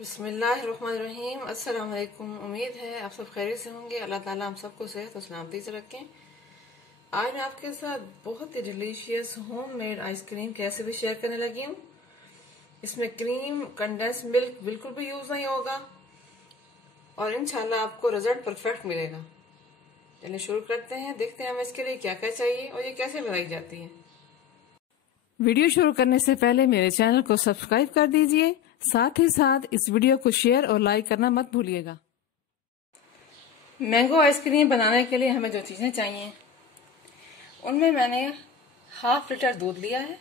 बिस्मिल्लाहिर्रहमानिर्रहीम। अस्सलाम वालेकुम। उम्मीद है आप सब खैरियत से होंगे। अल्लाह ताला हम सबको सेहत और सलामती से रखें। आज मैं आपके साथ बहुत ही डिलीशियस होममेड आइसक्रीम की रेसिपी शेयर करने लगी हूँ। इसमें क्रीम, कंडेंस मिल्क बिल्कुल भी यूज नहीं होगा और इंशाल्लाह आपको रिजल्ट परफेक्ट मिलेगा। चलिए शुरू करते हैं। देखते हैं हमें इसके लिए क्या क्या चाहिए और ये कैसे बनाई जाती है। वीडियो शुरू करने से पहले मेरे चैनल को सब्सक्राइब कर दीजिए, साथ ही साथ इस वीडियो को शेयर और लाइक करना मत भूलिएगा। मैंगो आइसक्रीम बनाने के लिए हमें जो चीजें चाहिए उनमें मैंने हाफ लीटर दूध लिया है,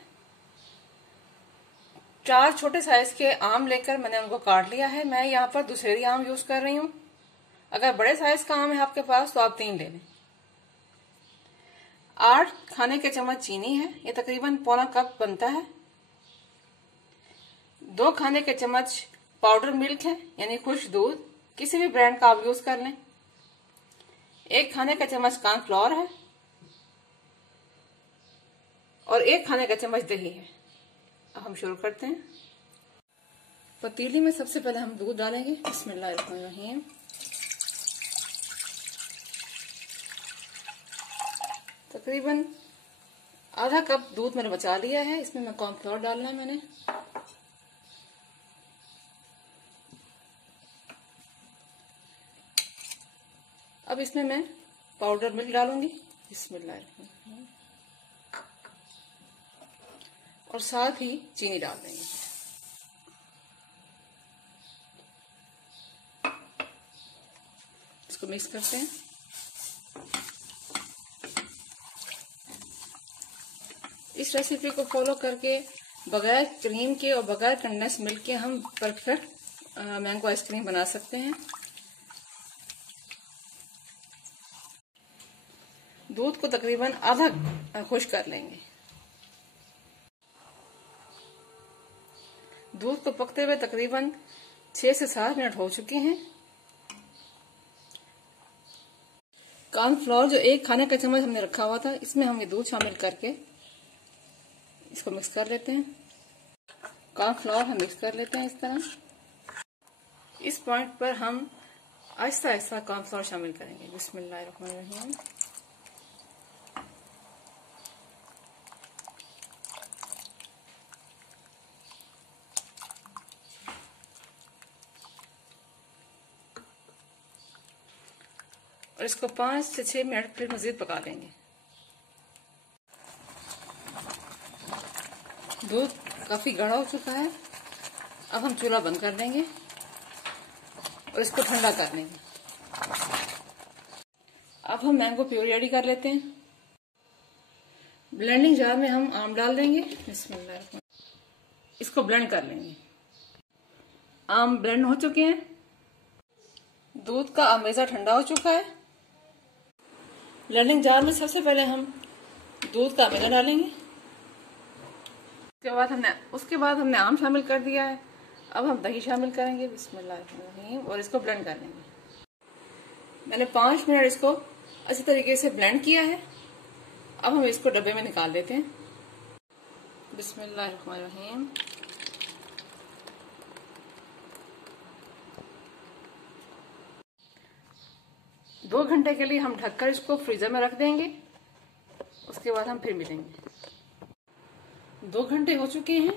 4 छोटे साइज के आम लेकर मैंने उनको काट लिया है। मैं यहाँ पर दुशहरी आम यूज कर रही हूँ। अगर बड़े साइज का आम है आपके पास तो आप 3 ले लें। 8 खाने के चम्मच चीनी है, ये तकरीबन पौना कप बनता है। 2 खाने के चम्मच पाउडर मिल्क है, यानी खुश्क दूध, किसी भी ब्रांड का आप यूज कर लें। 1 खाने का चम्मच कॉर्नफ्लोर है और 1 खाने का चम्मच दही है। अब हम शुरू करते हैं। पतीली में सबसे पहले हम दूध डालेंगे। बिस्मिल्लाहिर्रहमानिर्रहीम। तकरीबन आधा कप दूध मैंने बचा लिया है। इसमें मैं कॉर्नफ्लोर डालना है मैंने। अब इसमें मैं पाउडर मिल्क डालूंगी। बिस्मिल्लाहिर्रहमानिर्रहीम। और साथ ही चीनी डाल देंगे। इसको मिक्स करते हैं। इस रेसिपी को फॉलो करके बगैर क्रीम के और बगैर कंडेंस मिल्क के हम परफेक्ट मैंगो आइसक्रीम बना सकते हैं। दूध को तकरीबन आधा खुश्क कर लेंगे। दूध को पकते हुए तकरीबन 6 से 7 मिनट हो चुके हैं। कॉर्नफ्लोर जो 1 खाने का चम्मच हमने रखा हुआ था, इसमें हम ये दूध शामिल करके इसको मिक्स कर लेते हैं। कॉर्नफ्लोर हम मिक्स कर लेते हैं इस तरह। इस पॉइंट पर हम आहिस्ता आहिस्ता कॉर्नफ्लोर शामिल करेंगे। बिस्मिल्लाहिर्रहमानिर्रहीम। और इसको 5 से 6 मिनट फिर मजीद पका लेंगे। दूध काफी गाढ़ा हो चुका है। अब हम चूल्हा बंद कर देंगे और इसको ठंडा कर लेंगे। अब हम मैंगो प्यूरी रेडी कर लेते हैं। ब्लेंडिंग जार में हम आम डाल देंगे। बिस्मिल्लाह। इसको ब्लेंड कर लेंगे। आम ब्लेंड हो चुके हैं। दूध का अमेज़ा ठंडा हो चुका है। ब्लेंडिंग जार में सबसे पहले हम दूध का अमेज़ा डालेंगे। उसके बाद हमने आम शामिल कर दिया है। अब हम दही शामिल करेंगे। बिस्मिल्लाहिर्रहमानिर्रहीम। और इसको ब्लेंड कर लेंगे। मैंने 5 मिनट इसको अच्छी तरीके से ब्लेंड किया है। अब हम इसको डब्बे में निकाल लेते हैं। बिस्मिल्लाहिर्रहमानिर्रहीम। दो घंटे के लिए हम ढककर इसको फ्रीजर में रख देंगे। उसके बाद हम फिर मिलेंगे। 2 घंटे हो चुके हैं।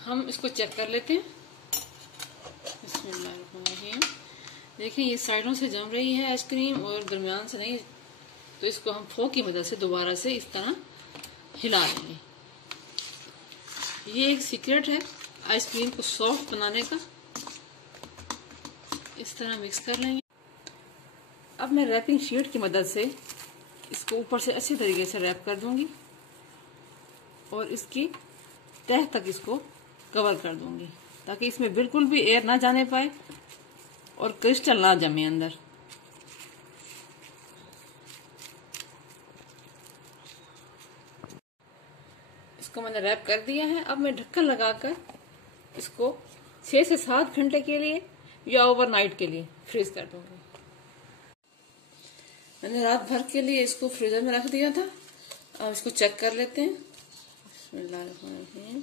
हम इसको चेक कर लेते हैं। बिस्मिल्लाहिर्रहमानिर्रहीम। देखिए ये साइडों से जम रही है आइसक्रीम और दरमियान से नहीं, तो इसको हम फोक की मदद से दोबारा से इस तरह हिला लेंगे। ये एक सीक्रेट है आइसक्रीम को सॉफ्ट बनाने का। इस तरह मिक्स कर लेंगे। अब मैं रैपिंग शीट की मदद से इसको ऊपर से अच्छी तरीके से रैप कर दूंगी और इसकी तह तक इसको कवर कर दूंगी ताकि इसमें बिल्कुल भी एयर ना जाने पाए और क्रिस्टल ना जमे अंदर। इसको मैंने रैप कर दिया है। अब मैं ढक्कन लगाकर इसको 6 से 7 घंटे के लिए या ओवरनाइट के लिए फ्रीज कर दूंगी। मैंने रात भर के लिए इसको फ्रीजर में रख दिया था। अब इसको चेक कर लेते हैं। बिस्मिल्लाहिर्रहमानिर्रहीम।